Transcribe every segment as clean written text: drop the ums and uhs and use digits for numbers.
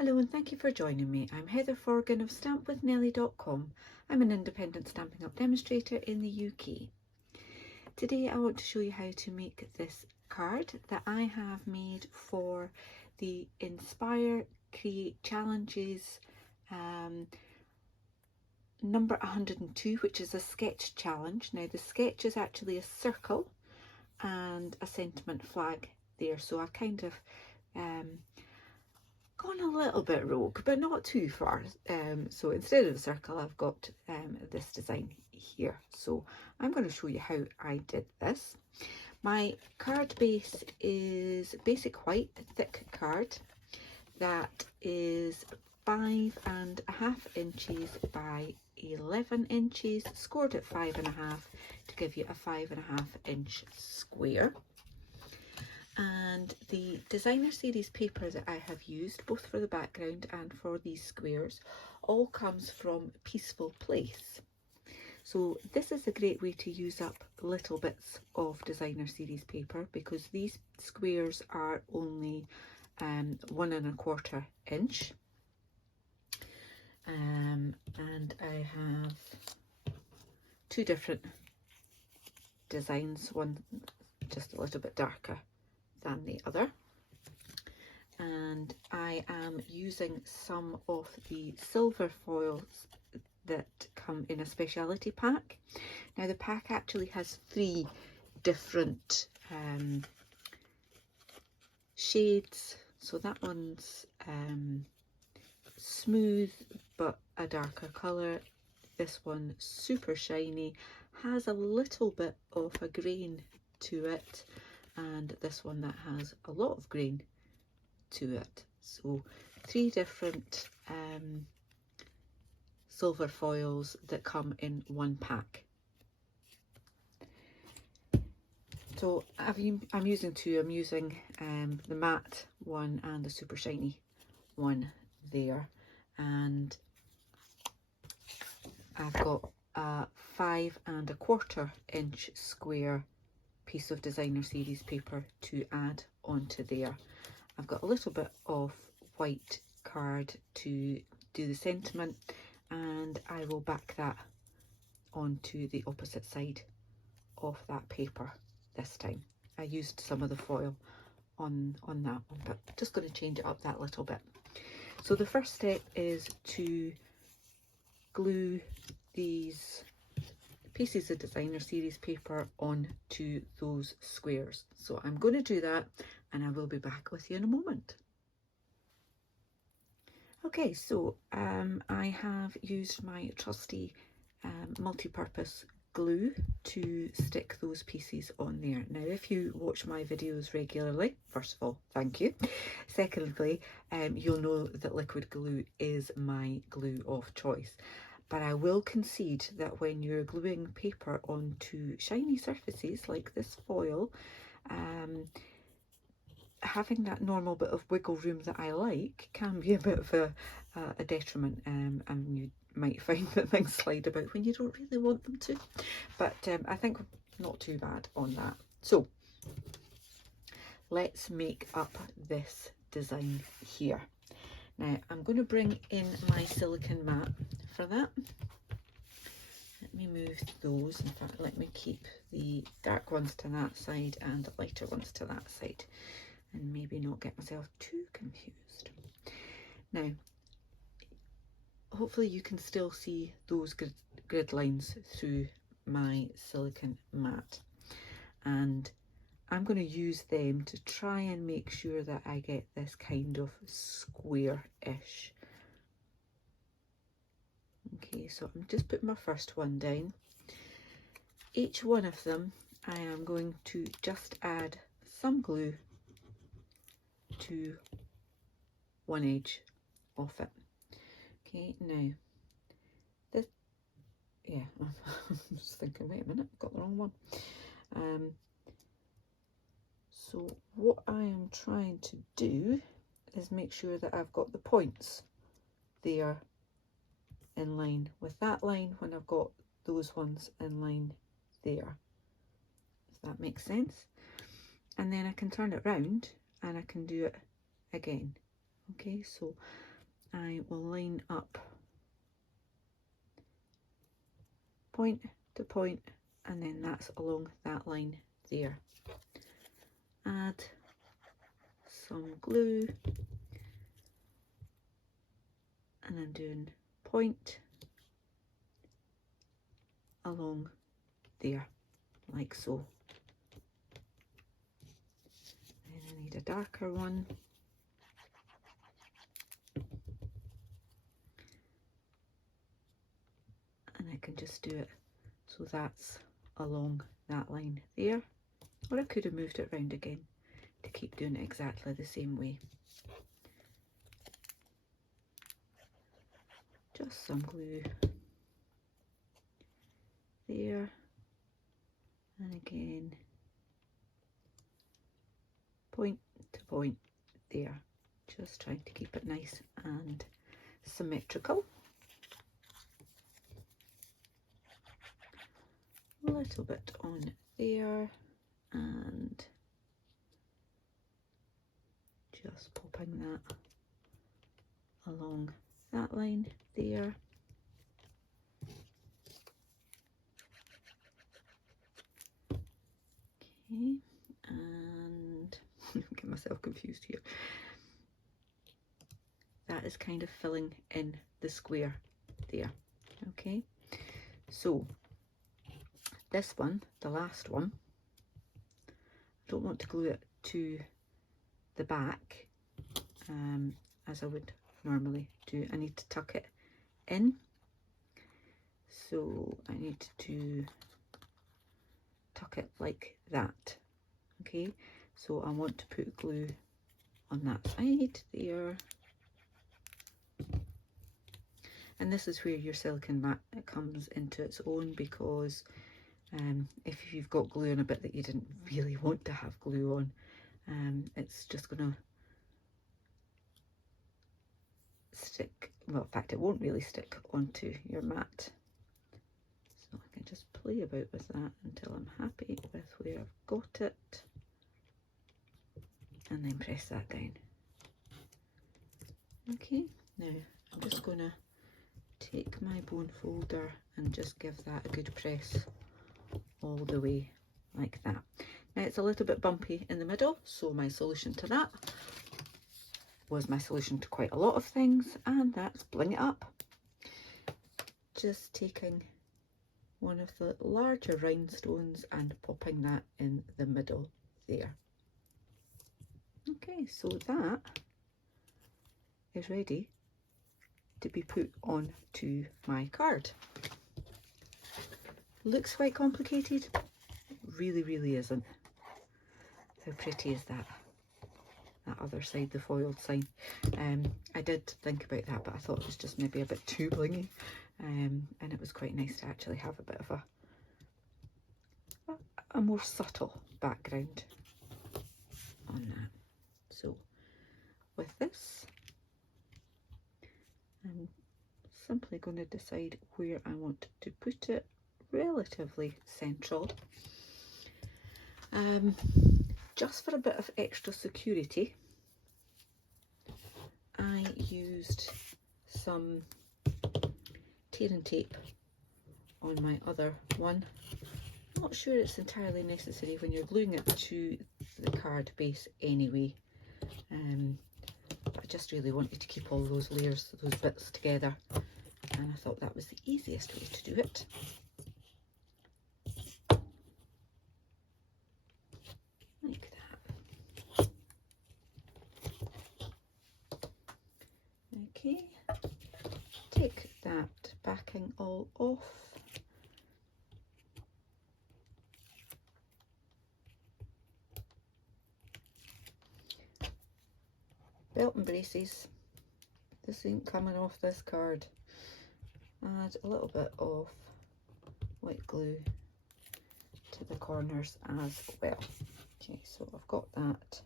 Hello and thank you for joining me. I'm Heather Forgan of stampwithnellie.com. I'm an independent Stampin' Up demonstrator in the UK. Today I want to show you how to make this card that I have made for the Inspire Create Challenges number 102, which is a sketch challenge. Now the sketch is actually a circle and a sentiment flag there, so I've kind of gone a little bit rogue, but not too far. So instead of the circle, I've got this design here. So I'm going to show you how I did this. My card base is basic white thick card that is 5.5 inches by 11 inches, scored at 5.5 to give you a 5.5 inch square. And the designer series paper that I have used both for the background and for these squares all comes from Peaceful Place. So this is a great way to use up little bits of designer series paper because these squares are only 1.25 inch. And I have two different designs, one just a little bit darker than the other, and I am using some of the silver foils that come in a speciality pack. Now the pack actually has 3 different shades, so that one's smooth but a darker colour, this one super shiny, has a little bit of a grain to it, and this one that has a lot of grain to it. So 3 different silver foils that come in one pack. So I'm using 2. I'm using the matte one and the super shiny one there, and I've got a 5.25 inch square piece of designer series paper to add onto there. I've got a little bit of white card to do the sentiment, and I will back that onto the opposite side of that paper this time. I used some of the foil on that one, but just going to change it up that little bit. So the first step is to glue these pieces of designer series paper onto those squares. So I'm going to do that and I will be back with you in a moment. Okay, so I have used my trusty multi-purpose glue to stick those pieces on there. Now if you watch my videos regularly, first of all, thank you. Secondly, you'll know that liquid glue is my glue of choice. But I will concede that when you're gluing paper onto shiny surfaces like this foil, having that normal bit of wiggle room that I like can be a bit of a detriment, and you might find that things slide about when you don't really want them to. But I think not too bad on that. So let's make up this design here. Now I'm going to bring in my silicone mat for that. Let me move those. In fact, let me keep the dark ones to that side and the lighter ones to that side, and maybe not get myself too confused. Now, hopefully you can still see those grid lines through my silicone mat, and I'm going to use them to try and make sure that I get this kind of square-ish. Okay, so I'm just putting my first one down. Each one of them I am going to just add some glue to one edge of it. Okay, now this, yeah, I'm just thinking, wait a minute, I've got the wrong one. So what I am trying to do is make sure that I've got the points there in line with that line when I've got those ones in line there, if that makes sense. And then I can turn it round and I can do it again. Okay, so I will line up point to point, and then that's along that line there. Add some glue, and I'm doing point along there, like so. And I need a darker one. And I can just do it so that's along that line there. Or I could have moved it round again to keep doing it exactly the same way. Just some glue there, and again point to point there, just trying to keep it nice and symmetrical. A little bit on there, and just popping that along that line there. Okay, and get myself confused here. That is kind of filling in the square there. Okay, so this one, the last one, I don't want to glue it to the back as I would normally do. I need to tuck it in, so I need to tuck it like that. Okay, so I want to put glue on that side there, and this is where your silicone mat comes into its own, because if you've got glue on a bit that you didn't really want to have glue on, it's just gonna stick. Well, in fact, it won't really stick onto your mat. So I can just play about with that until I'm happy with where I've got it, and then press that down. Okay, now I'm just going to take my bone folder and just give that a good press all the way like that. Now it's a little bit bumpy in the middle, so my solution to that was my solution to quite a lot of things, and that's bling it up. Just taking one of the larger rhinestones and popping that in the middle there. Okay, so that is ready to be put onto my card. Looks quite complicated, really isn't. How pretty is that? That other side, the foiled sign. I did think about that, but I thought it was just maybe a bit too blingy, and it was quite nice to actually have a bit of a more subtle background on that. So with this, I'm simply going to decide where I want to put it, relatively central. Just for a bit of extra security, I used some tear and tape on my other one. Not sure it's entirely necessary when you're gluing it to the card base anyway, but I just really wanted to keep all those layers, those bits together, and I thought that was the easiest way to do it. Like that. Okay, take that backing all off. Belt and braces. This ain't coming off this card. Add a little bit of white glue to the corners as well. Okay, so I've got that.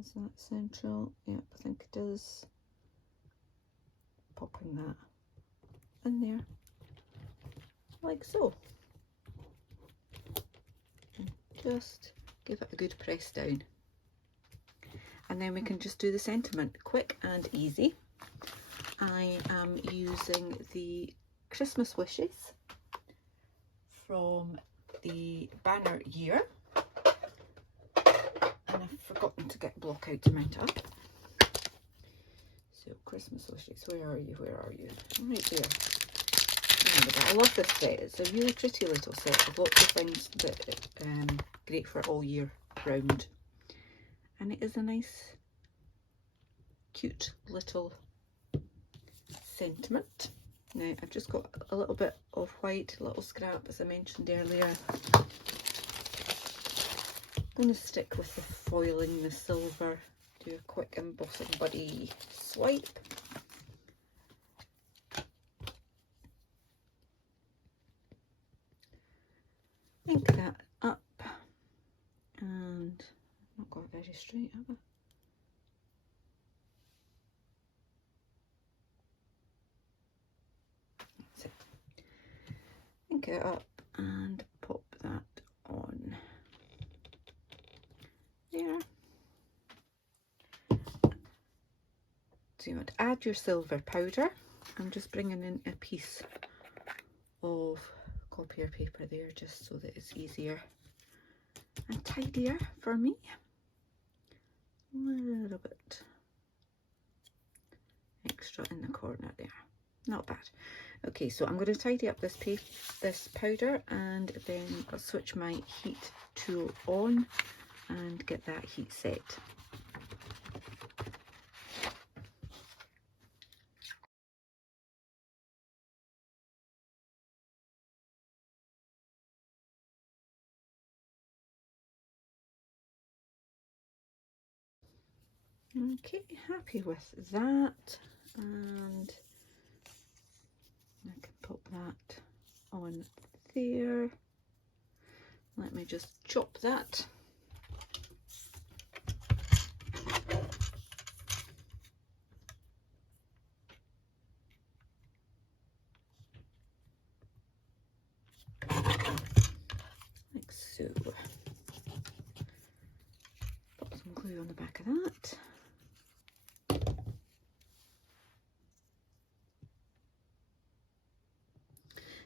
Is that central? Yep, I think it is. Popping that in there, like so. And just give it a good press down. And then we can just do the sentiment, quick and easy. I am using the Christmas wishes from the banner year. And I've forgotten to get block out to mount up. So Christmas wishes, where are you? Where are you? Right there. I love this set. It's a really pretty little set of lots of things that great for all year round. And it is a nice, cute little sentiment. Now I've just got a little bit of white, a little scrap as I mentioned earlier. I'm going to stick with the foiling, the silver, do a quick embossing buddy swipe. Ink that up, and I've not got it very straight, have I? That's it. Ink it up and pop that on there. So you want to add your silver powder. I'm just bringing in a piece of copier paper there just so that it's easier and tidier for me. A little bit extra in the corner there, not bad. Okay, so I'm going to tidy up this powder and then I'll switch my heat tool on and get that heat set. Okay, happy with that, and I can pop that on there. Let me just chop that. Like so. Pop some glue on the back of that.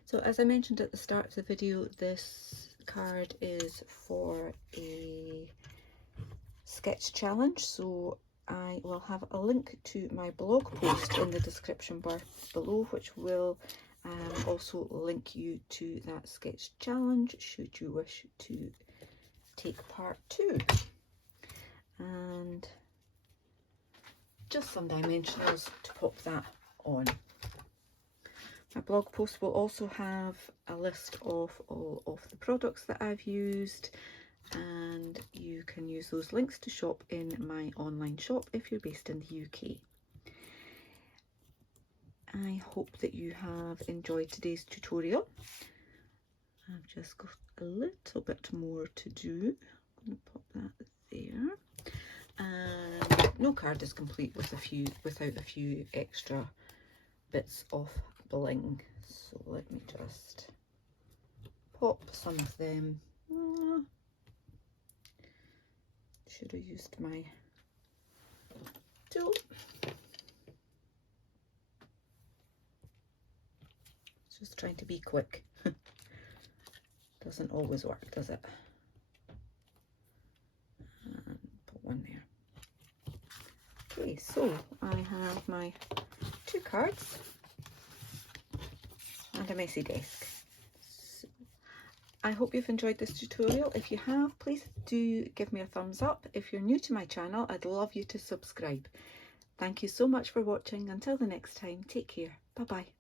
So as I mentioned at the start of the video, this card is for a sketch challenge, so I will have a link to my blog post in the description bar below, which will also link you to that sketch challenge should you wish to take part too. And just some dimensionals to pop that on. My blog post will also have a list of all of the products that I've used, and you can use those links to shop in my online shop if you're based in the UK. I hope that you have enjoyed today's tutorial. I've just got a little bit more to do. I'm going to pop that there. And no card is complete without a few extra bits of bling, so let me just pop some of them. Should have used my tool. Just trying to be quick. Doesn't always work, does it? And put one there. Okay, so I have my 2 cards and a messy desk. So I hope you've enjoyed this tutorial. If you have, please do give me a thumbs up. If you're new to my channel, I'd love you to subscribe. Thank you so much for watching. Until the next time, take care. Bye bye.